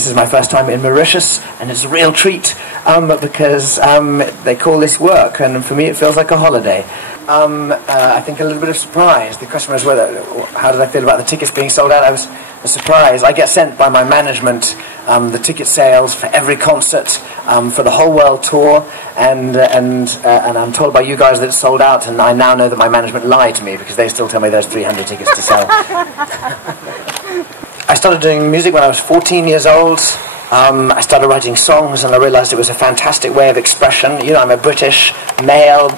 This is my first time in Mauritius, and it's a real treat because they call this work, and for me it feels like a holiday. I think a little bit of surprise. The question was how did I feel about the tickets being sold out? I was surprised. I get sent by my management the ticket sales for every concert for the whole world tour, and I'm told by you guys that it's sold out, and I now know that my management lied to me because they still tell me there's 300 tickets to sell. I started doing music when I was 14 years old. I started writing songs, and I realized it was a fantastic way of expression. You know, I'm a British male.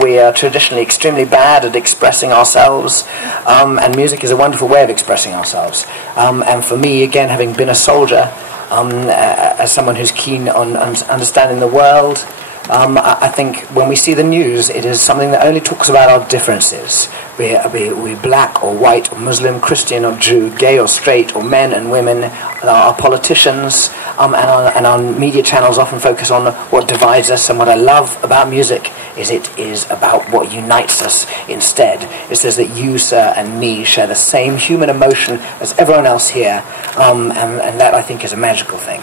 We are traditionally extremely bad at expressing ourselves, and music is a wonderful way of expressing ourselves. And for me, again, having been a soldier, as someone who's keen on understanding the world, I think when we see the news, it is something that only talks about our differences. We're black or white or Muslim, Christian or Jew, gay or straight, or men and women. Our politicians and our media channels often focus on what divides us, and what I love about music is it is about what unites us instead. It says that you, sir, and me share the same human emotion as everyone else here, and that, I think, is a magical thing.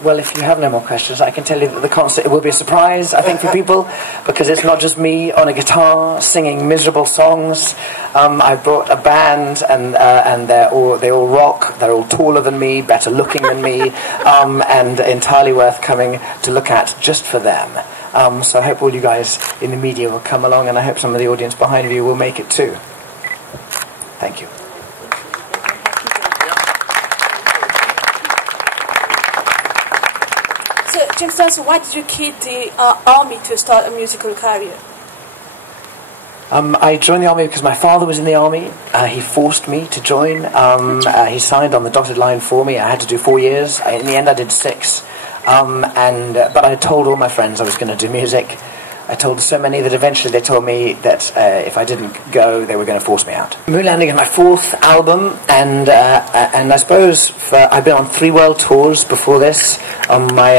Well, if you have no more questions, I can tell you that the concert, it will be a surprise, I think, for people, because it's not just me on a guitar singing miserable songs. I brought a band, and they all rock. They're all taller than me, better looking than me, and entirely worth coming to look at just for them. So I hope all you guys in the media will come along, and I hope some of the audience behind you will make it too. Thank you. So why did you quit the army to start a musical career? I joined the army because my father was in the army. He forced me to join. He signed on the dotted line for me. I had to do 4 years. In the end, I did 6. But I told all my friends I was going to do music. I told so many that eventually they told me that if I didn't go, they were going to force me out. Moon Landing is my 4th album, and I suppose I've been on 3 world tours before this. On my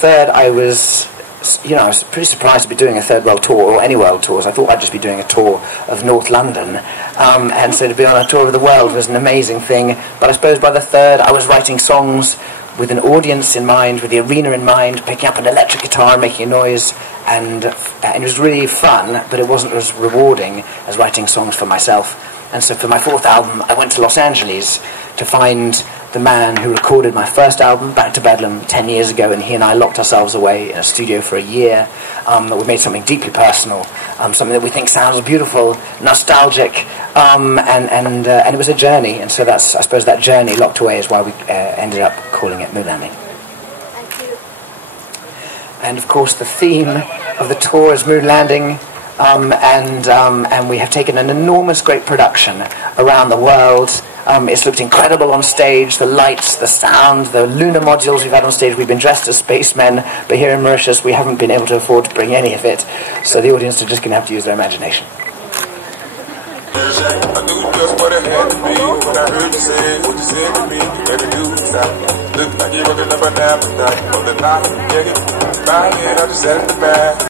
3rd, I was pretty surprised to be doing a 3rd world tour, or any world tours. I thought I'd just be doing a tour of North London, and so to be on a tour of the world was an amazing thing. But I suppose by the 3rd, I was writing songs with an audience in mind, with the arena in mind, picking up an electric guitar and making a noise, and it was really fun, but it wasn't as rewarding as writing songs for myself. And so for my 4th album, I went to Los Angeles to find the man who recorded my first album, Back to Bedlam, 10 years ago, and he and I locked ourselves away in a studio for a year. We made something deeply personal, something that we think sounds beautiful, nostalgic, and it was a journey. And so that's, I suppose, that journey locked away is why we ended up calling it Moon Landing. Thank you. And of course, the theme of the tour is Moon Landing. And we have taken an enormous, great production around the world. It's looked incredible on stage, the lights, the sound, the lunar modules we've had on stage. We've been dressed as spacemen, but here in Mauritius we haven't been able to afford to bring any of it, so the audience are just going to have to use their imagination. I knew just what it had to be when I heard you say what you said to me. Every dude looked like you were the number 9, but not on the night. Yeah, I just sat in the back.